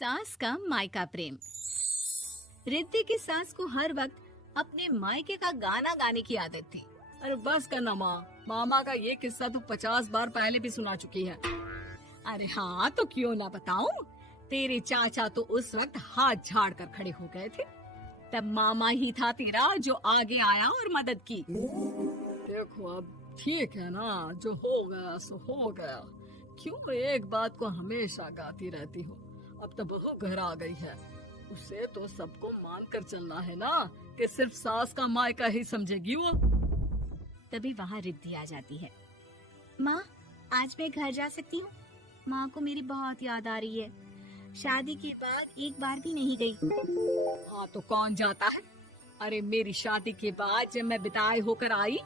सास का मायका प्रेम। रिद्धि की सास को हर वक्त अपने मायके का गाना गाने की आदत थी। अरे बस करना माँ, मामा का ये किस्सा तू 50 बार पहले भी सुना चुकी है। अरे हाँ, तो क्यों ना बताऊं। तेरे चाचा तो उस वक्त हाथ झाड़ कर खड़े हो गए थे। तब मामा ही था तेरा जो आगे आया और मदद की। देखो अब ठीक है ना, जो हो गया सो हो गया। क्यों एक बात को हमेशा गाती रहती हो। अब तो बहू घर आ गई है, उसे तो सबको मान कर चलना है ना कि सिर्फ सास का मायका ही समझेगी वो। तभी वहाँ रिद्धि आ जाती है। माँ, आज मैं घर जा सकती हूँ? माँ को मेरी बहुत याद आ रही है। शादी के बाद एक बार भी नहीं गई। हाँ तो कौन जाता है। अरे मेरी शादी के बाद जब मैं विदाई होकर आई,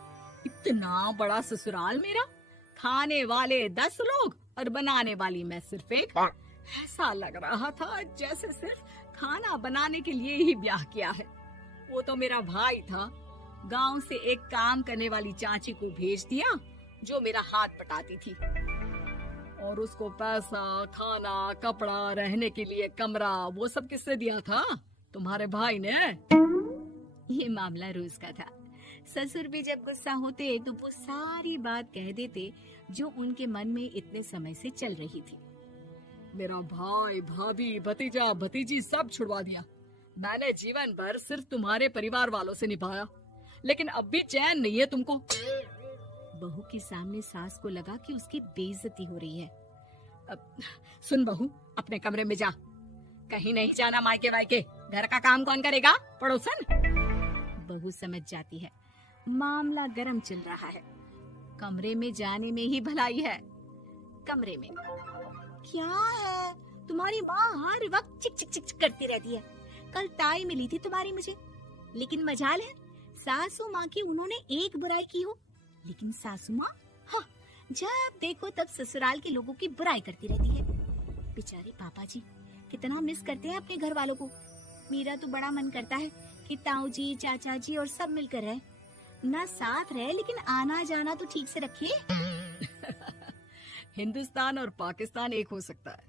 इतना बड़ा ससुराल मेरा, खाने वाले 10 लोग और बनाने वाली मैं सिर्फ एक। ऐसा लग रहा था जैसे सिर्फ खाना बनाने के लिए ही ब्याह किया है। वो तो मेरा भाई था, गांव से एक काम करने वाली चाची को भेज दिया जो मेरा हाथ पटाती थी, और उसको पैसा, खाना, कपड़ा, रहने के लिए कमरा, वो सब किसने दिया था? तुम्हारे भाई ने। ये मामला रोज का था। ससुर भी जब गुस्सा होते तो वो सारी बात कह देते जो उनके मन में इतने समय से चल रही थी। मेरा भाई, भाभी, भतीजा, भतीजी सब छुड़वा दिया। मैंने जीवन भर सिर्फ तुम्हारे परिवार वालों से निभाया, लेकिन अब भी चैन नहीं है तुमको। बहू के सामने सास को लगा कि उसकी बेइज्जती हो रही है। अब सुन बहू, अपने कमरे में जा, कहीं नहीं जाना मायके वायके। घर का काम कौन करेगा? पड़ोसन। बहू समझ जाती है मामला गर्म चल रहा है। कमरे में जाने में ही भलाई है। कमरे में क्या है? तुम्हारी माँ हर वक्त चिक चिक चिक करती रहती है। कल ताई मिली थी तुम्हारी मुझे, लेकिन मजाल है सासू माँ की उन्होंने एक बुराई की हो, लेकिन सासू माँ हाँ, जब देखो तब ससुराल के लोगों की बुराई करती रहती है। बेचारे पापा जी कितना मिस करते हैं अपने घर वालों को। मेरा तो बड़ा मन करता है कि ताऊ जी, चाचा जी और सब मिलकर रहे, ना साथ रहे लेकिन आना जाना तो ठीक से रखे। हिंदुस्तान और पाकिस्तान एक हो सकता है,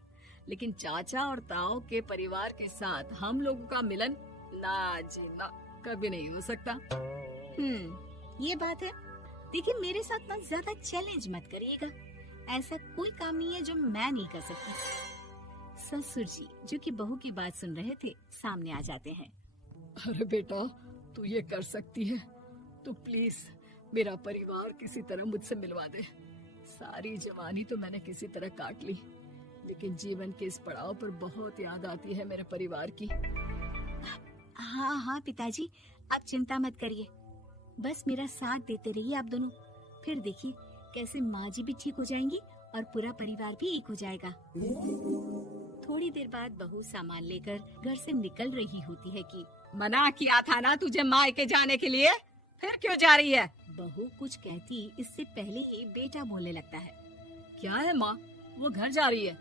लेकिन चाचा और ताऊ के परिवार के साथ हम लोगों का मिलन ना जी ना कभी नहीं हो सकता। ये बात है। देखिए, मेरे साथ ना ज्यादा चैलेंज मत करिएगा। ऐसा कोई काम नहीं है जो मैं नहीं कर सकती। ससुर जी जो कि बहू की बात सुन रहे थे, सामने आ जाते हैं। अरे बेटा, तू ये कर सकती है तो प्लीज मेरा परिवार किसी तरह मुझसे मिलवा दे। सारी जवानी तो मैंने किसी तरह काट ली, लेकिन जीवन के इस पड़ाव पर बहुत याद आती है मेरे परिवार की। हाँ हाँ पिताजी, आप चिंता मत करिए, बस मेरा साथ देते रहिए आप दोनों। फिर देखिए कैसे माँ जी भी ठीक हो जाएंगी और पूरा परिवार भी एक हो जाएगा। थोड़ी देर बाद बहू सामान लेकर घर से निकल रही होती है कि मना किया था ना तुझे मायके जाने के लिए, फिर क्यों जा रही है? बहू कुछ कहती इससे पहले ही बेटा बोलने लगता है। क्या है माँ, वो घर जा रही है।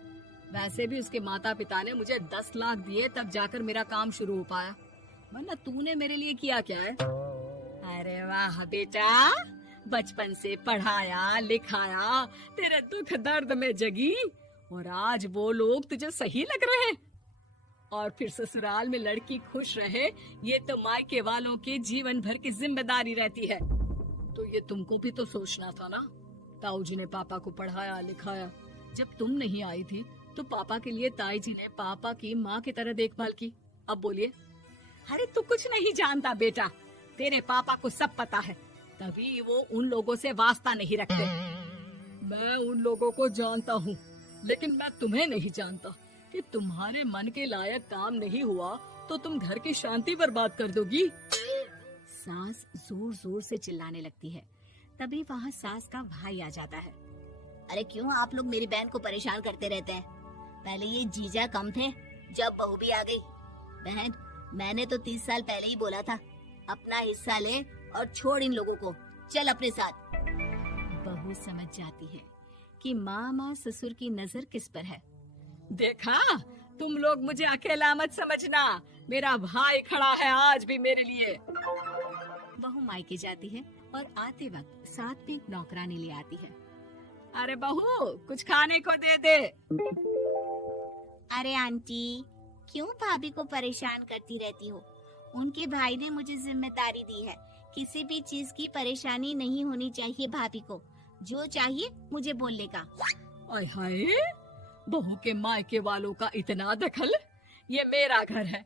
वैसे भी उसके माता पिता ने मुझे 10 लाख दिए तब जाकर मेरा काम शुरू हो पाया, वरना तूने मेरे लिए किया क्या है? अरे वाह बेटा, बचपन से पढ़ाया लिखाया, तेरे दुख दर्द में जगी, और आज वो लोग तुझे सही लग रहे हैं। और फिर ससुराल में लड़की खुश रहे, ये तो मायके वालों की जीवन भर की जिम्मेदारी रहती है। तो ये तुमको भी तो सोचना था ना। ताऊ जी ने पापा को पढ़ाया लिखाया, जब तुम नहीं आई थी तो पापा के लिए ताई जी ने पापा की माँ की तरह देखभाल की। अब बोलिए। अरे तू कुछ नहीं जानता बेटा, तेरे पापा को सब पता है, तभी वो उन लोगों से वास्ता नहीं रखते। मैं उन लोगों को जानता हूँ, लेकिन मैं तुम्हें नहीं जानता कि तुम्हारे मन के लायक काम नहीं हुआ तो तुम घर की शांति बर्बाद कर दोगी। सास जोर जोर से चिल्लाने लगती है। तभी वहाँ सास का भाई आ जाता है। अरे क्यों आप लोग मेरी बहन को परेशान करते रहते हैं? पहले ये जीजा कम थे, जब बहू भी आ गई। बहन, मैंने तो 30 साल पहले ही बोला था, अपना हिस्सा ले और छोड़ इन लोगों को, चल अपने साथ। बहू समझ जाती है कि मामा ससुर की नजर किस पर है। देखा, तुम लोग मुझे अकेला मत समझना, मेरा भाई खड़ा है आज भी मेरे लिए। बहू मायके जाती है और आते वक्त साथ में नौकरानी ले आती है। अरे बहू, कुछ खाने को दे दे। अरे आंटी, क्यों भाभी को परेशान करती रहती हो? उनके भाई ने मुझे जिम्मेदारी दी है, किसी भी चीज की परेशानी नहीं होनी चाहिए भाभी को। जो चाहिए मुझे बोलने का। आय हाय, बहू के मायके वालों का इतना दखल। ये मेरा घर है,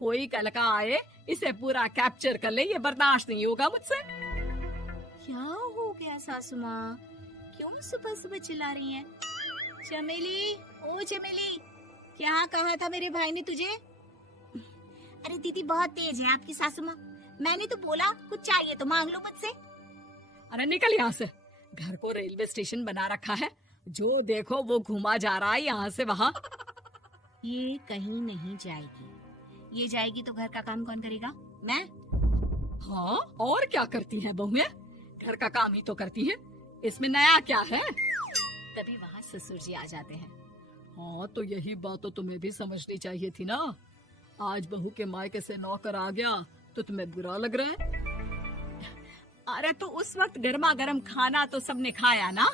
कोई कल का आए इसे पूरा कैप्चर कर ले, ये बर्दाश्त नहीं होगा मुझसे। क्या हो गया सासू माँ? क्यों सुबह सुबह चिल्ला रही हैं? चमेली, ओ चमेली, क्या कहा था मेरे भाई ने तुझे? अरे दीदी बहुत तेज है आपकी सासू माँ। मैंने तो बोला कुछ चाहिए तो मांग लो मुझसे। अरे निकल यहाँ से, घर को रेलवे स्टेशन बना रखा है, जो देखो वो घुमा जा रहा है यहाँ से वहाँ। ये कहीं नहीं जाएगी। ये जाएगी तो घर का काम कौन करेगा? मैं। हाँ, और क्या करती है बहुएं? घर का काम ही तो करती है, इसमें नया क्या है? तभी वहाँ ससुर जी आ जाते हैं। हाँ, तो यही बात तो तुम्हें भी समझनी चाहिए थी ना। आज बहू के मायके से नौकर आ गया तो तुम्हें बुरा लग रहा है? अरे तो उस वक्त गर्मा गर्म खाना तो सबने खाया ना।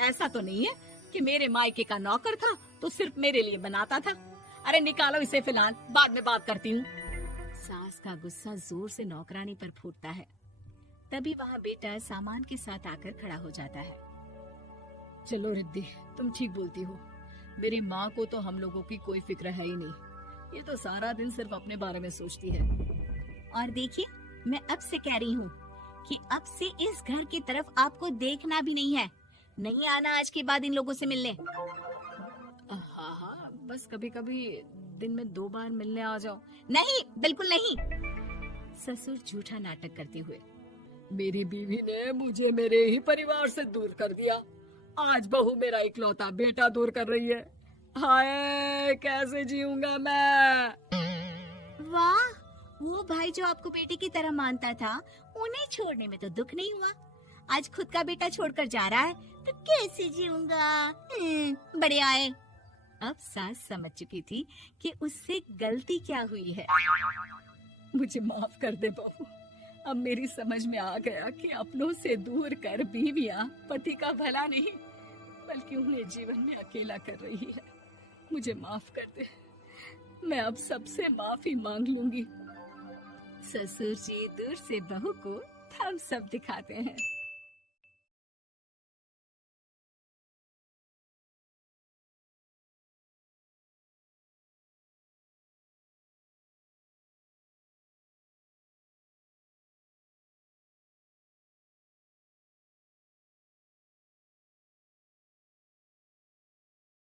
ऐसा तो नहीं है कि मेरे मायके का नौकर था तो सिर्फ मेरे लिए बनाता था। अरे निकालो इसे, फिलहाल बाद में बात करती हूँ। सास का गुस्सा जोर से नौकरानी पर फूटता है। तभी वहाँ बेटा सामान के साथ आकर खड़ा हो जाता है। चलो रिद्धि, तुम ठीक बोलती हो। मेरी माँ को तो हम लोगों की कोई फिक्र है ही नहीं, ये तो सारा दिन सिर्फ अपने बारे में सोचती है। और देखिए, मैं अब से कह रही हूँ कि अब से इस घर की तरफ आपको देखना भी नहीं है। नहीं आना आज के बाद इन लोगों से मिलने। हाँ हाँ, बस कभी कभी दिन में 2 बार मिलने आ जाओ। नहीं, बिल्कुल नहीं। ससुर झूठा नाटक करते हुए। मेरी बीवी ने मुझे मेरे ही परिवार से दूर कर दिया, आज बहू मेरा इकलौता बेटा दूर कर रही है। हाय, कैसे जीऊंगा मैं? वाह, वो भाई जो आपको बेटे की तरह मानता था, उन्हें छोड़ने में तो दुख नहीं हुआ। आज खुद का बेटा छोड़कर जा रहा है तो कैसे जीऊंगा? बड़े आए। अब सास समझ चुकी थी कि उससे गलती क्या हुई है। मुझे माफ कर दे बहू, अब मेरी समझ में आ गया कि अपनों से दूर कर बीवियां पति का भला नहीं बल्कि उन्हें जीवन में अकेला कर रही है। मुझे माफ कर दे, मैं अब सबसे माफी मांग लूंगी। ससुर जी दूर से बहू को थम्स अप दिखाते हैं।